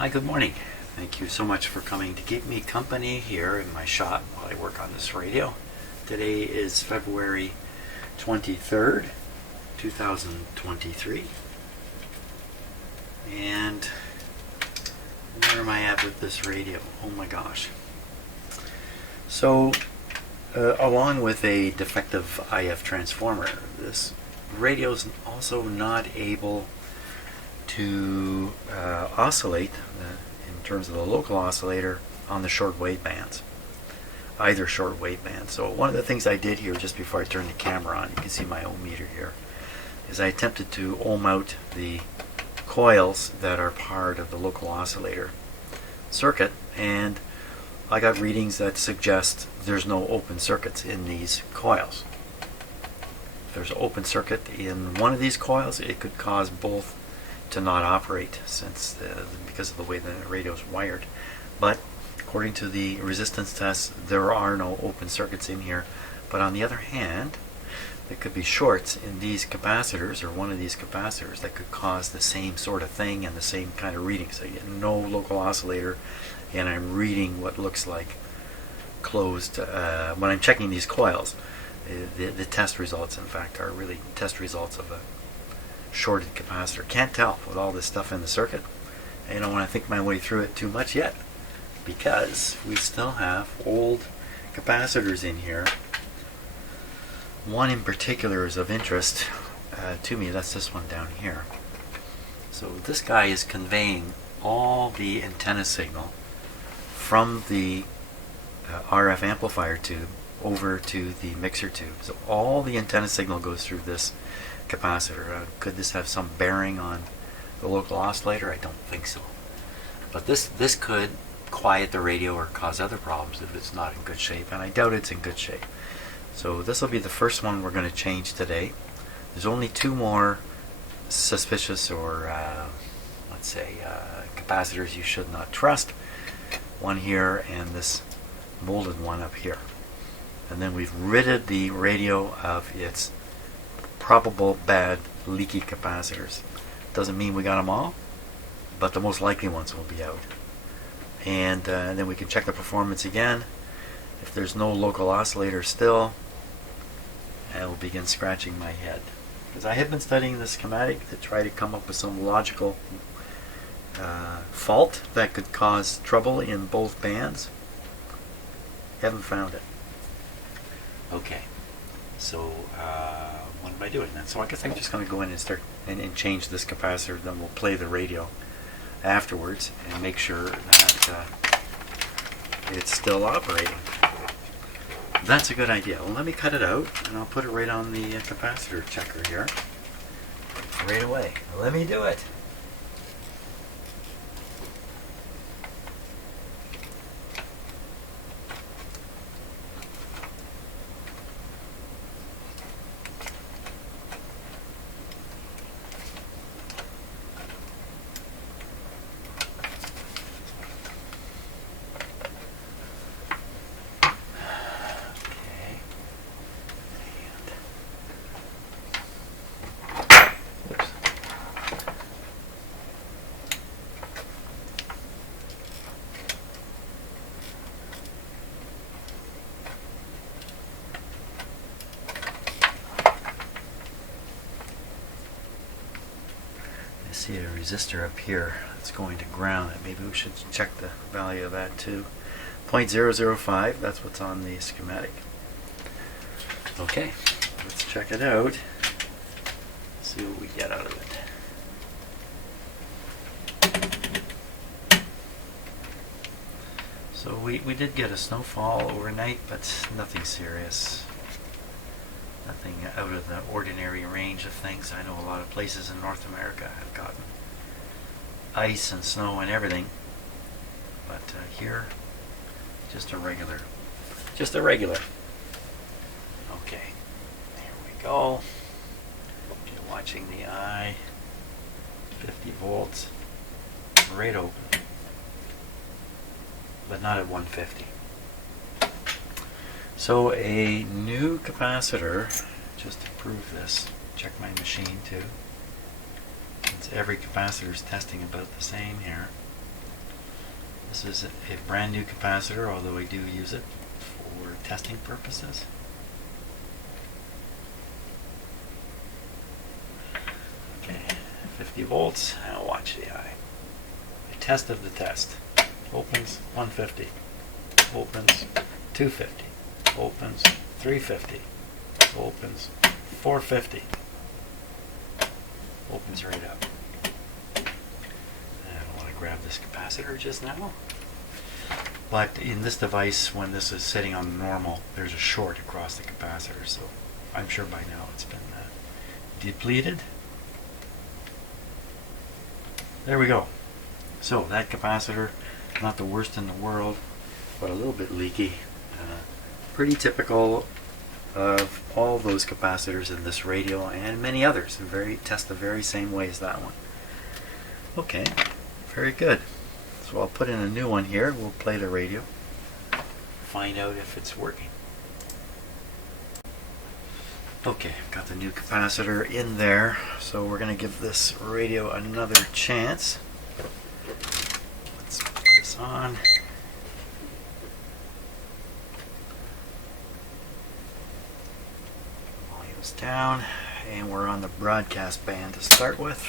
Hi, good morning. Thank you so much for coming to keep me company here in my shop while I work on this radio. Today is February 23rd, 2023. And where am I at with this radio? Oh my gosh. So, along with a defective IF transformer, this radio is also not able to oscillate in terms of the local oscillator on the short wave bands, either short wave band. So one of the things I did here just before I turned the camera on, you can see my ohm meter here, is I attempted to ohm out the coils that are part of the local oscillator circuit, and I got readings that suggest there's no open circuits in these coils. If there's an open circuit in one of these coils, it could cause both to not operate because of the way the radio is wired. But according to the resistance tests, there are no open circuits in here. But on the other hand, there could be shorts in these capacitors, or one of these capacitors, that could cause the same sort of thing and the same kind of reading. So you get no local oscillator, and I'm reading what looks like closed. When I'm checking these coils, the test results, in fact, are really test results of a shorted capacitor. Can't tell with all this stuff in the circuit. I don't want to think my way through it too much yet, because we still have old capacitors in here. One in particular is of interest to me. That's this one down here. So this guy is conveying all the antenna signal from the RF amplifier tube over to the mixer tube. So all the antenna signal goes through this capacitor. Could this have some bearing on the local oscillator? I don't think so. But this could quiet the radio or cause other problems if it's not in good shape, and I doubt it's in good shape. So this will be the first one we're going to change today. There's only two more suspicious, or let's say capacitors you should not trust. One here and this molded one up here. And then we've ridded the radio of its probable bad leaky capacitors. Doesn't mean we got them all, but the most likely ones will be out. And then we can check the performance again. If there's no local oscillator still, I will begin scratching my head, because I have been studying the schematic to try to come up with some logical fault that could cause trouble in both bands. Haven't found it. Okay, so what am I doing then? So I guess I'm just going to go in and start and change this capacitor. Then we'll play the radio afterwards and make sure that it's still operating. That's a good idea. Well, let me cut it out, and I'll put it right on the capacitor checker here right away. Let me do it. See a resistor up here that's going to ground. Maybe we should check the value of that too. 0.005, that's what's on the schematic. Okay, let's check it out. See what we get out of it. So we did get a snowfall overnight, but nothing serious. Nothing out of the ordinary range of things. I know a lot of places in North America have gotten ice and snow and everything, but here, just a regular. Okay, there we go. If you're watching the eye, 50 volts, right open, but not at 150. So a new capacitor, just to prove this, check my machine too, since every capacitor is testing about the same here. This is a brand new capacitor, although I do use it for testing purposes. Okay, 50 volts. Now watch the eye. A test of the test. Opens 150. Opens 250. Opens 350. Opens 450. Opens right up. I don't want to grab this capacitor just now. But in this device, when this is sitting on normal, there's a short across the capacitor, so I'm sure by now it's been depleted. There we go. So that capacitor, not the worst in the world, but a little bit leaky. Pretty typical of all those capacitors in this radio and many others. Test the very same way as that one. Okay, very good. So I'll put in a new one here. We'll play the radio, find out if it's working. Okay, I've got the new capacitor in there, so we're going to give this radio another chance. Let's put this on. Volume's down, and we're on the broadcast band to start with.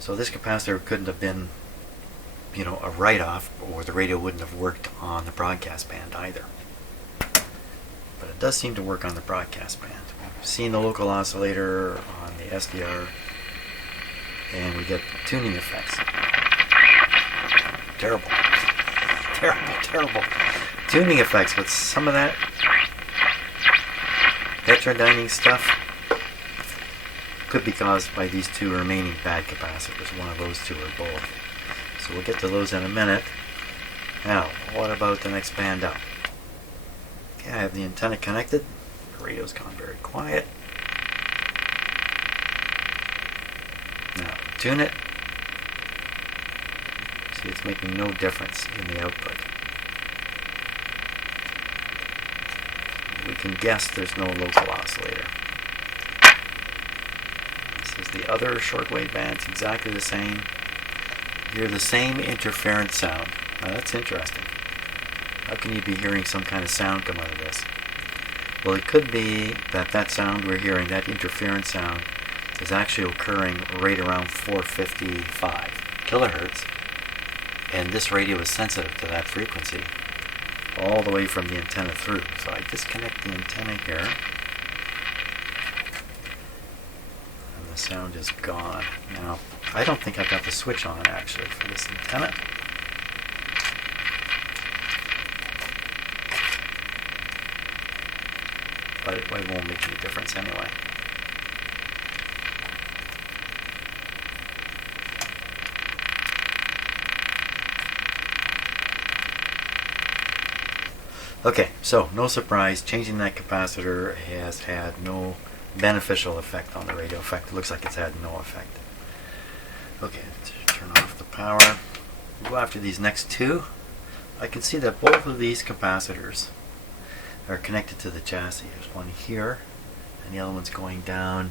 So this capacitor couldn't have been, a write-off, or the radio wouldn't have worked on the broadcast band either. But it does seem to work on the broadcast band. We've seen the local oscillator on the SDR, and we get tuning effects. Terrible. Terrible tuning effects, but some of that heterodyning stuff could be caused by these two remaining bad capacitors, one of those two or both. So we'll get to those in a minute. Now, what about the next band up? Okay, I have the antenna connected. The radio's gone very quiet. Now, tune it. See, it's making no difference in the output. We can guess there's no local oscillator. This is the other shortwave band. It's exactly the same. You hear the same interference sound. Now that's interesting. How can you be hearing some kind of sound come out of this? Well, it could be that sound we're hearing, that interference sound, is actually occurring right around 455 kilohertz. And this radio is sensitive to that frequency all the way from the antenna through. So I disconnect the antenna here. And the sound is gone. Now, I don't think I've got the switch on actually for this antenna. But it won't make any difference anyway. Okay, so no surprise, changing that capacitor has had no beneficial effect on the radio. In fact, it looks like it's had no effect. Okay, let's turn off the power. We'll go after these next two. I can see that both of these capacitors are connected to the chassis. There's one here, and the other one's going down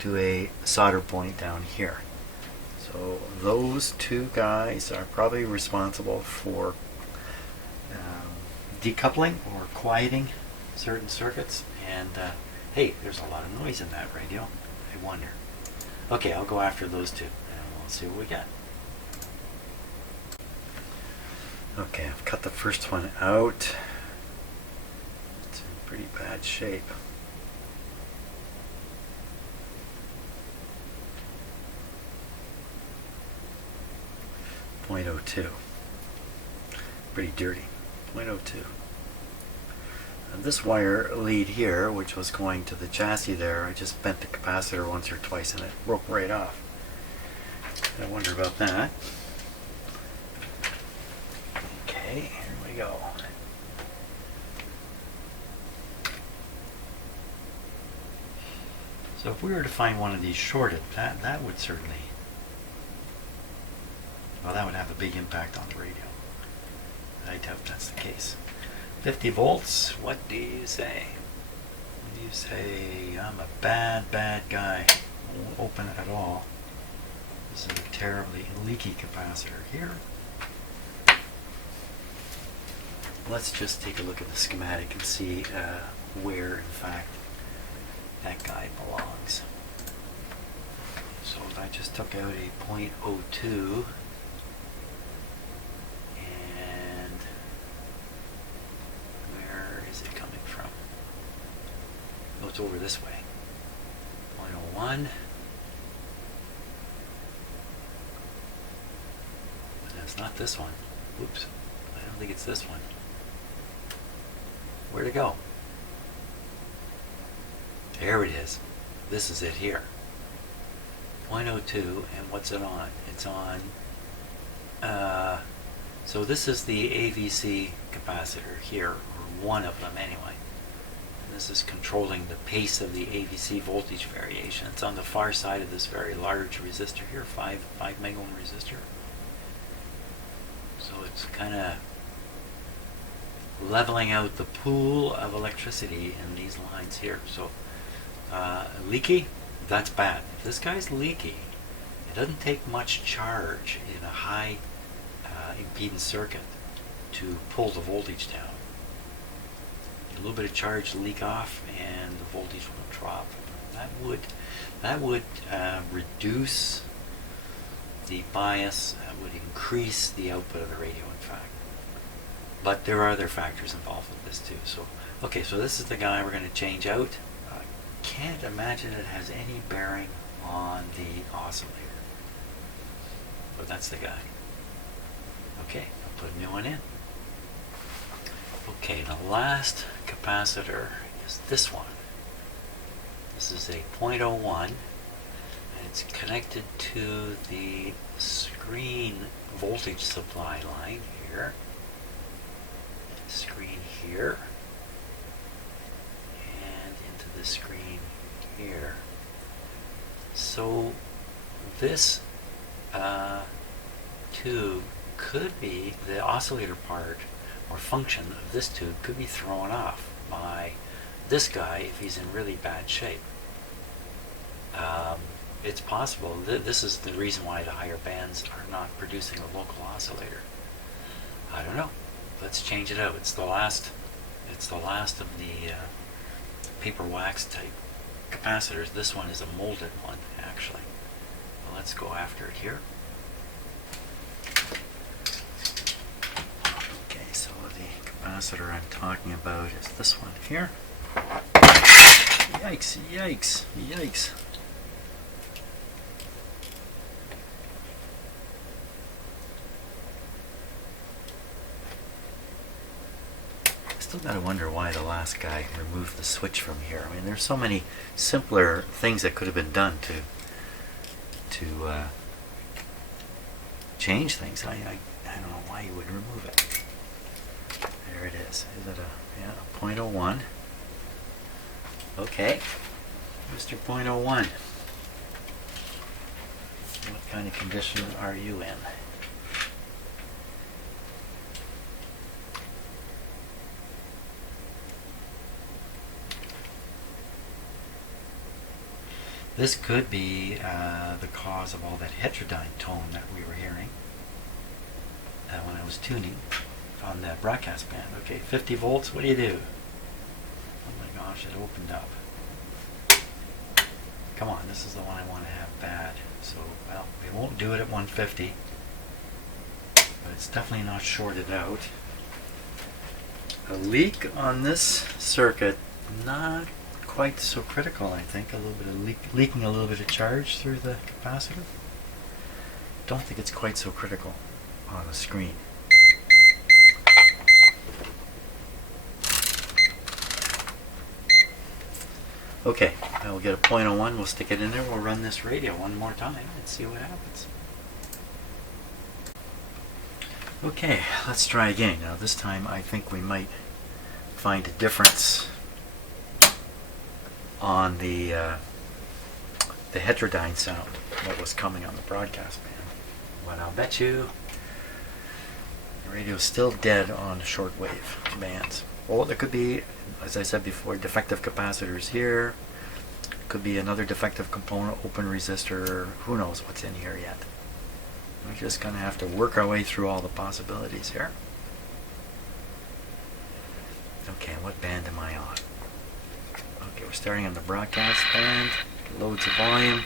to a solder point down here. So those two guys are probably responsible for decoupling or quieting certain circuits. And hey, there's a lot of noise in that radio. I wonder. Okay, I'll go after those two, and we'll see what we get. Okay, I've cut the first one out. It's in pretty bad shape. .02. Pretty dirty. .02. And this wire lead here, which was going to the chassis there, I just bent the capacitor once or twice and it broke right off. I wonder about that. Okay, here we go. So if we were to find one of these shorted, that would certainly, well, that would have a big impact on the radio. I doubt that's the case. 50 volts, what do you say? What do you say? I'm a bad guy. I won't open it at all. This is a terribly leaky capacitor here. Let's just take a look at the schematic and see where, in fact, that guy belongs. So I just took out a .02 and where is it coming from? Oh, it's over this way. 0.01. It's not this one. Oops. I don't think it's this one. Where'd it go? There it is. This is it here. 0.02, and what's it on? It's on, so this is the AVC capacitor here, or one of them anyway. And this is controlling the pace of the AVC voltage variation. It's on the far side of this very large resistor here, 5 megohm resistor. So it's kind of leveling out the pool of electricity in these lines here. So leaky, that's bad. If this guy's leaky, it doesn't take much charge in a high impedance circuit to pull the voltage down. A little bit of charge leak off and the voltage will drop. That would reduce the bias, would increase the output of the radio, in fact. But there are other factors involved with this too. So, okay, so this is the guy we're going to change out. I can't imagine it has any bearing on the oscillator. But that's the guy. Okay, I'll put a new one in. Okay, the last capacitor is this one. This is a 0.01. And it's connected to the screen voltage supply line here. Screen here. And into the screen here. So this tube could be, the oscillator part or function of this tube could be thrown off by this guy if he's in really bad shape. It's possible. This is the reason why the higher bands are not producing a local oscillator. I don't know. Let's change it out. It's the last of the paper wax type capacitors. This one is a molded one, actually. Well, let's go after it here. Okay, so the capacitor I'm talking about is this one here. Yikes, yikes, yikes. Still gotta wonder why the last guy removed the switch from here. I mean, there's so many simpler things that could have been done to change things. I don't know why you would remove it. There it is. Is it a 0.01? Okay, Mr. 0.01. What kind of condition are you in? This could be the cause of all that heterodyne tone that we were hearing when I was tuning on the broadcast band. Okay, 50 volts, what do you do? Oh my gosh, it opened up. Come on, this is the one I want to have bad. So, well, we won't do it at 150, but it's definitely not shorted out. A leak on this circuit, not quite so critical, I think. A little bit of leaking a little bit of charge through the capacitor. Don't think it's quite so critical on the screen. Okay, now we'll get a 0.01, we'll stick it in there, we'll run this radio one more time and see what happens. Okay, let's try again. Now this time I think we might find a difference on the heterodyne sound that was coming on the broadcast band. But I'll bet you the radio's still dead on shortwave bands. Or there could be, as I said before, defective capacitors here. Could could be another defective component, open resistor, who knows what's in here yet. We're just going to have to work our way through all the possibilities here. Okay, what band am I on? Okay, we're starting on the broadcast band. Loads of volume.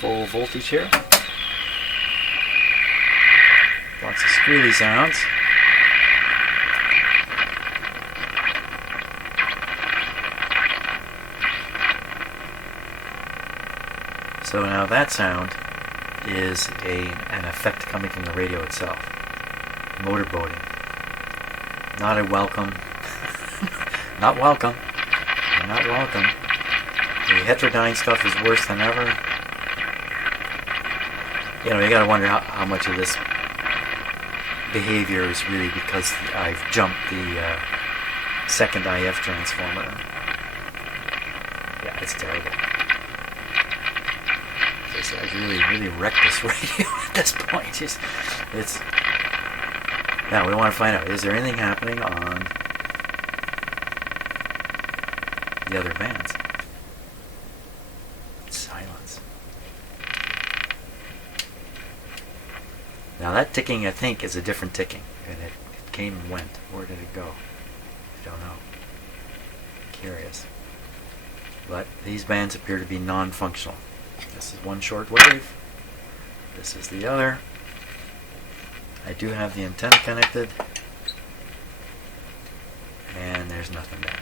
Full voltage here. Lots of squealy sounds. So now that sound is an effect coming from the radio itself. Motorboating. Not a welcome. Not welcome. You're not welcome. The heterodyne stuff is worse than ever. You know, you gotta wonder how much of this behavior is really because I've jumped the second IF transformer. Yeah, it's terrible. I've really wrecked this radio at this point. It's now we want to find out, is there anything happening on the other bands? Silence. Now that ticking, I think, is a different ticking, and it came and went. Where did it go? I don't know. Curious. But these bands appear to be non-functional. This is one short wave. This is the other. I do have the antenna connected. And there's nothing there.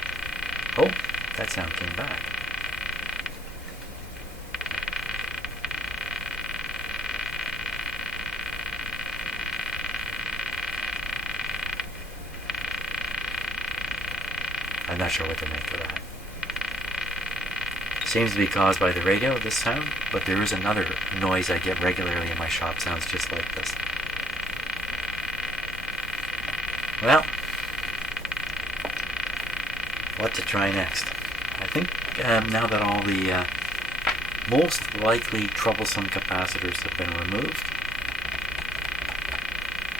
Oh, that sound came back. I'm not sure what to make of that. Seems to be caused by the radio, this sound, but there is another noise I get regularly in my shop. Sounds just like this. Well, what to try next? I think now that all the most likely troublesome capacitors have been removed,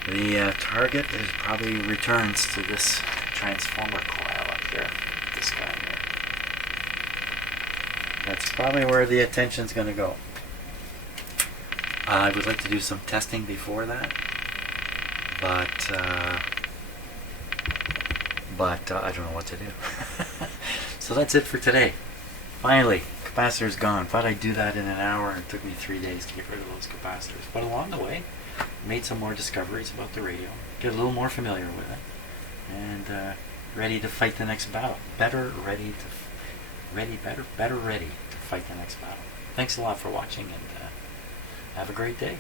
the target is probably returns to this transformer coil up here, this guy here. That's probably where the attention's going to go. I would like to do some testing before that, but I don't know what to do. So that's it for today. Finally, capacitor's gone. Thought I'd do that in an hour, and it took me 3 days to get rid of those capacitors. But along the way, made some more discoveries about the radio, get a little more familiar with it, and ready to fight the next battle. Better ready to fight the next battle. Thanks a lot for watching, and have a great day.